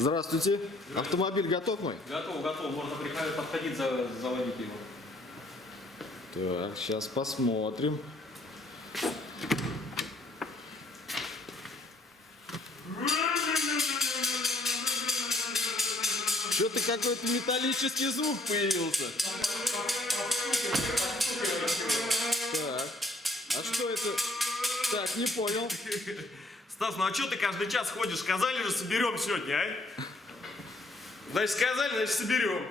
Здравствуйте. Автомобиль готов мой? Готов, готов. Можно подходить, заводить его. Так, сейчас посмотрим. Что-то какой-то металлический звук появился. Так, а что это? Так, не понял. Стас, ну а что ты каждый час ходишь? Сказали же, соберем сегодня, а? Значит, сказали, значит, соберем.